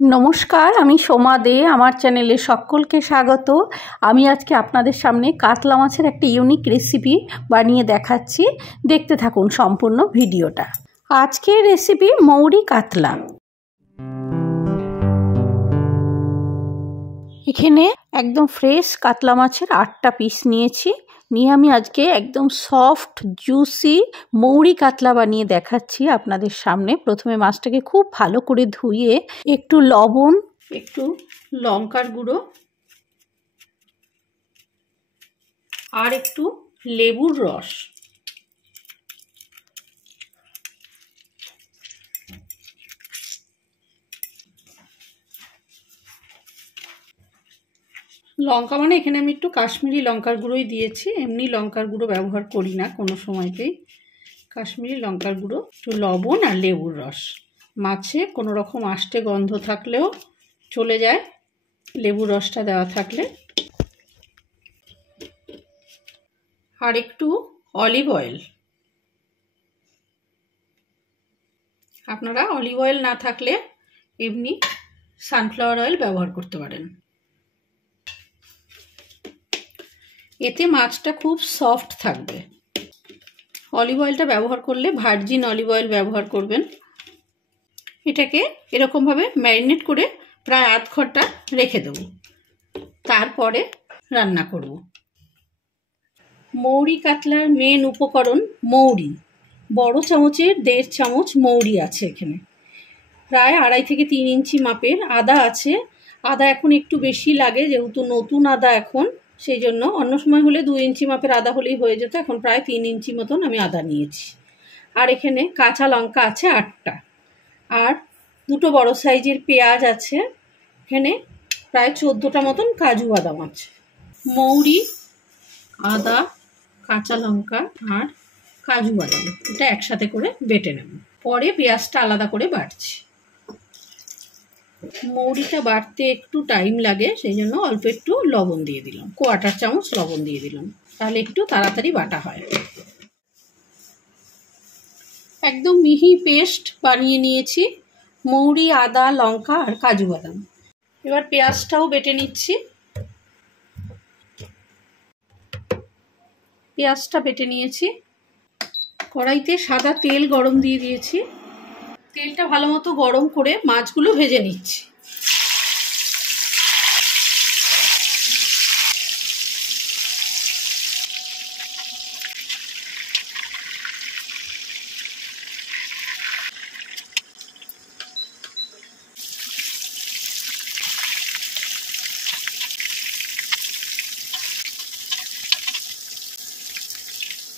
নমস্কার, আমি সোমা দে। আমার চ্যানেলে সকলকে স্বাগত। আমি আজকে আপনাদের সামনে কাতলা মাছের একটা ইউনিক রেসিপি বানিয়ে দেখাচ্ছি। দেখতে থাকুন সম্পূর্ণ ভিডিওটা। আজকের রেসিপি মৌরি কাতলা। এখানে একদম ফ্রেশ কাতলা মাছের 8টা পিস নিয়েছি। নিয়ে আমি আজকে একদম সফট জুসি মৌরি কাতলা বানিয়ে দেখাচ্ছি আপনাদের সামনে। প্রথমে মাছটাকে খুব ভালো করে ধুয়ে একটু লবণ, একটু লঙ্কার গুঁড়ো আর একটু লেবুর রস, লঙ্কা মানে এখানে আমি একটু কাশ্মীরি লঙ্কার গুঁড়োই দিয়েছি, এমনি লঙ্কার গুঁড়ো ব্যবহার করি না কোনো সময়তেই। কাশ্মীরি লঙ্কার গুঁড়ো, একটু লবণ আর লেবুর রস। মাছে কোনো রকম আষ্টে গন্ধ থাকলেও চলে যায় লেবুর রসটা দেওয়া থাকলে। আর একটু অলিভ অয়েল। আপনারা অলিভ অয়েল না থাকলে এমনি সানফ্লাওয়ার অয়েল ব্যবহার করতে পারেন। এতে মাছটা খুব সফট থাকবে। অলিভ অয়েলটা ব্যবহার করলে ভার্জিন অলিভ অয়েল ব্যবহার করবেন। এটাকে এরকমভাবে ম্যারিনেট করে প্রায় আধ ঘন্টা রেখে দেব, তারপরে রান্না করব। মৌরি কাতলার মেন উপকরণ মৌরি। বড় চামচের 1.5 চামচ মৌরি আছে এখানে। প্রায় 2.5 থেকে 3 ইঞ্চি মাপের আদা আছে। আদা এখন একটু বেশি লাগে, যেহেতু নতুন আদা এখন, সেই জন্য। অন্য সময় হলে 2 ইঞ্চি মাপের আদা হলেই হয়ে যেত, এখন প্রায় 3 ইঞ্চি মতন আমি আদা নিয়েছি। আর এখানে কাঁচা লঙ্কা আছে 8টা, আর 2টো বড় সাইজের পেঁয়াজ আছে। এখানে প্রায় 14টা মতন কাজু বাদাম আছে। মৌরি, আদা, কাঁচা লঙ্কা আর কাজু বাদাম এটা একসাথে করে বেটে নেব। পরে পেঁয়াজটা আলাদা করে বাটছি। মৌরিটা বাটতে একটু টাইম লাগে, সেই জন্য অল্প একটু লবণ দিয়ে দিলাম, 1/4 চামচ লবণ দিয়ে দিলাম, তাহলে একটু তাড়াতাড়ি বাটা হয়। একদম মিহি পেস্ট বানিয়ে নিয়েছি মৌরি, আদা, লঙ্কা আর কাজু বাদাম। এবার পেঁয়াজটাও বেটে নিচ্ছি। পেঁয়াজটা বেটে নিয়েছি। কড়াইতে সাদা তেল গরম দিয়ে দিয়েছি। তেলটা ভালো মতো গরম করে মাছগুলো ভেজে নিচ্ছি।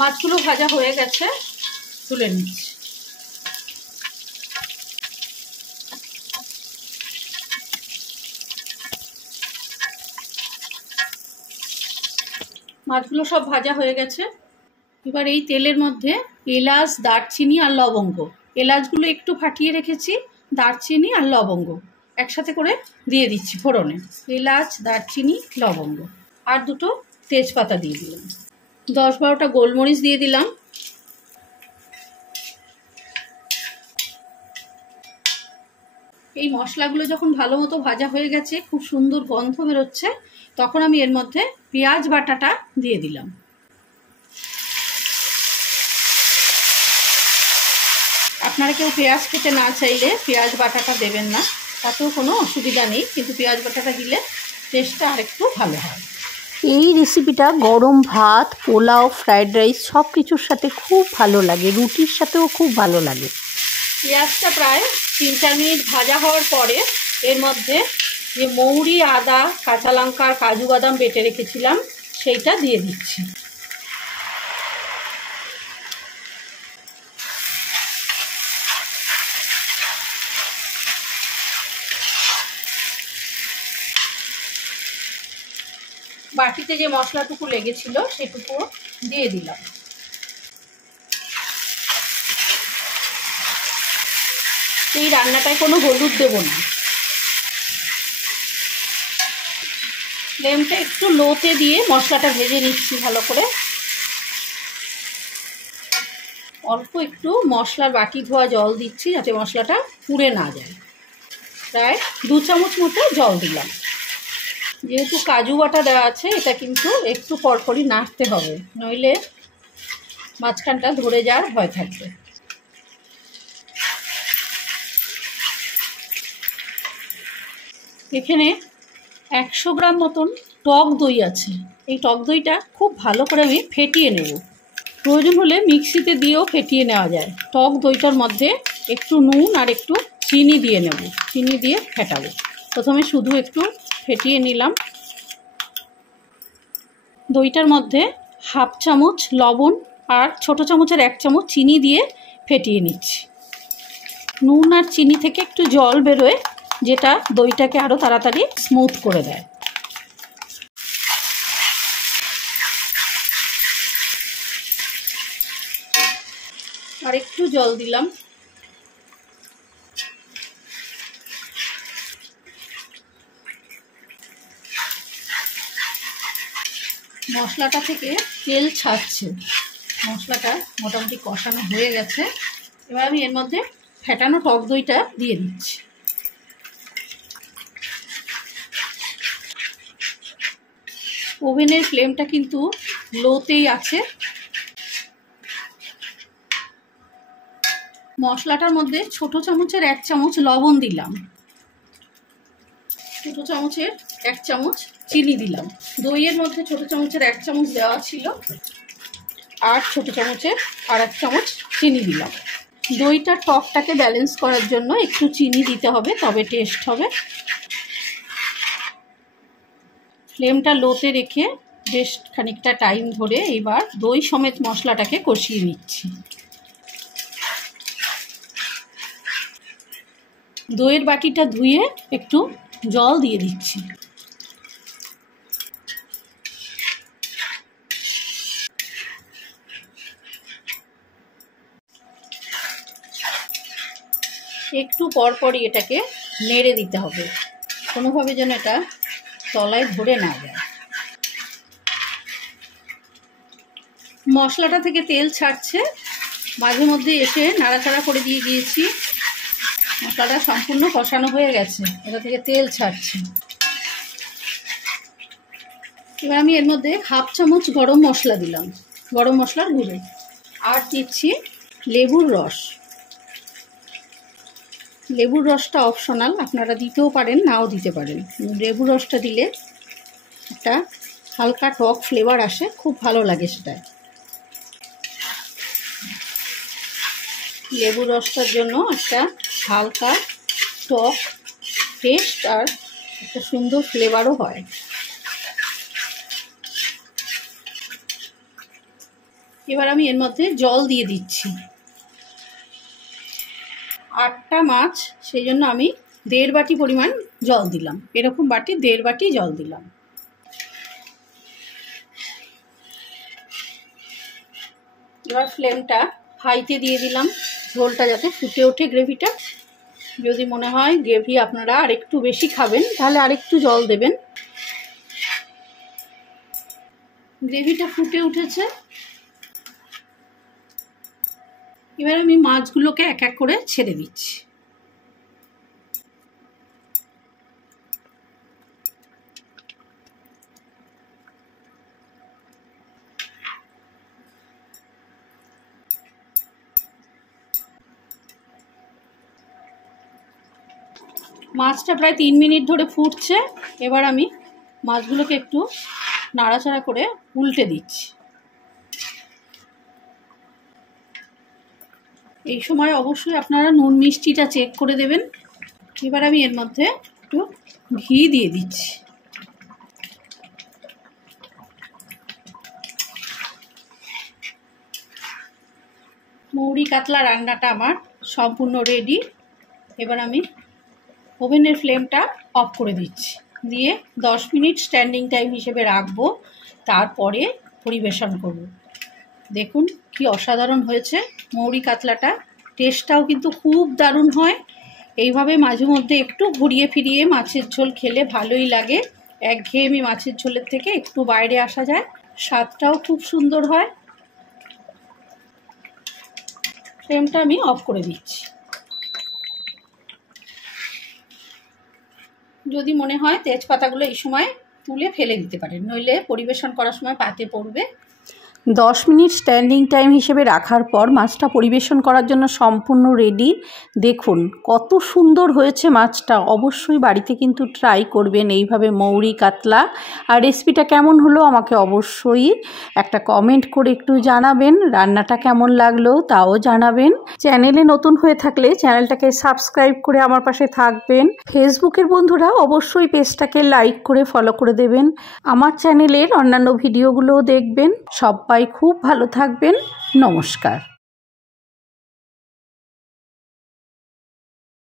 মাছগুলো ভাজা হয়ে গেছে, তুলে নিচ্ছি। মাছগুলো সব ভাজা হয়ে গেছে। এবার এই তেলের মধ্যে এলাচ, দারচিনি আর লবঙ্গ, এলাচগুলো একটু ফাটিয়ে রেখেছি, দারচিনি আর লবঙ্গ একসাথে করে দিয়ে দিচ্ছি ফোড়নে। এলাচ, দারচিনি, লবঙ্গ আর 2টো তেজপাতা দিয়ে দিলাম। 10-12টা গোলমরিচ দিয়ে দিলাম। এই মশলাগুলো যখন ভালো মতো ভাজা হয়ে গেছে, খুব সুন্দর গন্ধ বেরোচ্ছে, তখন আমি এর মধ্যে পেঁয়াজ বাটাটা দিয়ে দিলাম। আপনারা কেউ পেঁয়াজ খেতে না চাইলে পেঁয়াজ বাটাটা দেবেন না, তাতেও কোনো অসুবিধা নেই, কিন্তু পেঁয়াজ বাটাটা দিলে টেস্টটা আরেকটু ভালো হয়। এই রেসিপিটা গরম ভাত, পোলাও, ফ্রাইড রাইস সব কিছুর সাথে খুব ভালো লাগে, রুটির সাথেও খুব ভালো লাগে। পেঁয়াজটা প্রায় 3-4 মিনিট ভাজা হওয়ার পরে এর মধ্যে যে মৌরি, আদা, কাঁচা লঙ্কা আর কাজু বাদাম বেটে রেখেছিলাম সেইটা দিয়ে দিচ্ছি। বাটিতে যে মশলাটুকু লেগেছিল সেটুকু দিয়ে দিলাম। এই রান্নাটায় কোনো হলুদ দেব না। ফ্লেমটা একটু লোতে দিয়ে মশলাটা ভেজে নিচ্ছি ভালো করে। অল্প একটু মশলার বাটি ধোয়া জল দিচ্ছি, যাতে মশলাটা পুড়ে না যায়। প্রায় 2 চামচ মতো জল দিলাম। যেহেতু কাজু বাটা দেওয়া আছে, এটা কিন্তু একটু পরপরই নাড়তে হবে, নইলে মাঝখানটা ধরে যাওয়ার ভয় থাকবে। এখানে 100 গ্রাম মতন টক দই আছে। এই টক দইটা খুব ভালো করে আমি ফেটিয়ে নেব। প্রয়োজন হলে মিক্সিতে দিয়েও ফেটিয়ে নেওয়া যায়। টক দইটার মধ্যে একটু নুন আর একটু চিনি দিয়ে নেব, চিনি দিয়ে ফেটাবো। প্রথমে শুধু একটু ফেটিয়ে নিলাম। দইটার মধ্যে 1/2 চামচ লবণ আর ছোট চামচের 1 চামচ চিনি দিয়ে ফেটিয়ে নিচ্ছি। নুন আর চিনি থেকে একটু জল বেরোয়, যেটা দইটাকে আরও তাড়াতাড়ি স্মুথ করে দেয়। আর একটু জল দিলাম। মশলাটা থেকে তেল ছাড়ছে, মশলাটা মোটামুটি কষানো হয়ে গেছে। এবার আমি এর মধ্যে ফেটানো টক দইটা দিয়ে দিচ্ছি। ওভেনের ফ্লেমটা কিন্তু লোতেই আছে। মশলাটার মধ্যে ছোট চামচের 1 চামচ লবণ দিলাম, ছোট চামচের 1 চামচ চিনি দিলাম। দইয়ের মধ্যে ছোট চামচের 1 চামচ দেওয়া ছিল, আর ছোট চামচের আর 1 চামচ চিনি দিলাম। দইটার টকটাকে ব্যালেন্স করার জন্য একটু চিনি দিতে হবে, তবে টেস্ট হবে। ফ্লেমটা লোতে রেখে বেশ খানিকটা টাইম ধরে এবার দই সমেত মশলাটাকে কষিয়ে নিচ্ছি। দইয়ের বাটিটা ধুয়ে একটু জল দিয়ে দিচ্ছি। একটু পরপরই এটাকে নেড়ে দিতে হবে, কোনোভাবে যেন এটা তলায় ধরে না যায়। মশলাটা থেকে তেল ছাড়ছে, মাঝে মধ্যে এসে নাড়াচাড়া করে দিয়ে দিয়েছি। মশলাটা সম্পূর্ণ কষানো হয়ে গেছে, এটা থেকে তেল ছাড়ছে। এবার আমি এর মধ্যে 1/2 চামচ গরম মশলা দিলাম, গরম মশলার গুঁড়ো। আর দিচ্ছি লেবুর রস। লেবুর রসটা অপশনাল, আপনারা দিতেও পারেন, নাও দিতে পারেন। লেবুর রসটা দিলে একটা হালকা টক ফ্লেভার আসে, খুব ভালো লাগে সেটা। লেবুর রসটার জন্য একটা হালকা টক টেস্ট আর একটা সুন্দর ফ্লেভারও হয়। এবার আমি এর মধ্যে জল দিয়ে দিচ্ছি। 8টা মাছ, সেই জন্য আমি 1.5 বাটি পরিমাণ জল দিলাম। এরকম বাটি 1.5 বাটি জল দিলাম। এবার ফ্লেমটা হাইতে দিয়ে দিলাম, ঝোলটা যাতে ফুটে ওঠে গ্রেভিটা। যদি মনে হয় গ্রেভি আপনারা আর একটু বেশি খাবেন, তাহলে আরেকটু জল দেবেন। গ্রেভিটা ফুটে উঠেছে। এবার আমি মাছগুলোকে এক এক করে ছেড়ে দিচ্ছি। মাছটা প্রায় 3 মিনিট ধরে ফুটছে। এবার আমি মাছগুলোকে একটু নাড়াচাড়া করে উল্টে দিচ্ছি। এই সময় অবশ্যই আপনারা নুন মিষ্টিটা চেক করে দেবেন। এবার আমি এর মধ্যে একটু ঘি দিয়ে দিচ্ছি। মৌরি কাতলা রান্নাটা আমার সম্পূর্ণ রেডি। এবার আমি ওভেনের ফ্লেমটা অফ করে দিচ্ছি, দিয়ে 10 মিনিট স্ট্যান্ডিং টাইম হিসেবে রাখবো, তারপরে পরিবেশন করব। দেখুন কি অসাধারণ হয়েছে মৌরি কাতলাটা। টেস্টটাও কিন্তু খুব দারুণ হয়। এইভাবে মাঝে মধ্যে একটু ঘুরিয়ে ফিরিয়ে মাছের ঝোল খেলে ভালোই লাগে। একঘেয়েমি মাছের ঝোলের থেকে একটু বাইরে আসা যায়, স্বাদটাও খুব সুন্দর হয়। ফ্লেমটা আমি অফ করে দিচ্ছি। যদি মনে হয় তেজপাতাগুলো এই সময় তুলে ফেলে দিতে পারেন, নইলে পরিবেশন করার সময় পাতে পড়বে। 10 মিনিট স্ট্যান্ডিং টাইম হিসেবে রাখার পর মাছটা পরিবেশন করার জন্য সম্পূর্ণ রেডি। দেখুন কত সুন্দর হয়েছে মাছটা। অবশ্যই বাড়িতে কিন্তু ট্রাই করবেন এইভাবে মৌরি কাতলা। আর রেসিপিটা কেমন হলো আমাকে অবশ্যই একটা কমেন্ট করে একটু জানাবেন। রান্নাটা কেমন লাগলো তাও জানাবেন। চ্যানেলে নতুন হয়ে থাকলে চ্যানেলটাকে সাবস্ক্রাইব করে আমার পাশে থাকবেন। ফেসবুকের বন্ধুরা অবশ্যই পেজটাকে লাইক করে ফলো করে দেবেন। আমার চ্যানেলের অন্যান্য ভিডিওগুলোও দেখবেন। সবাই খুব ভালো থাকবেন। নমস্কার।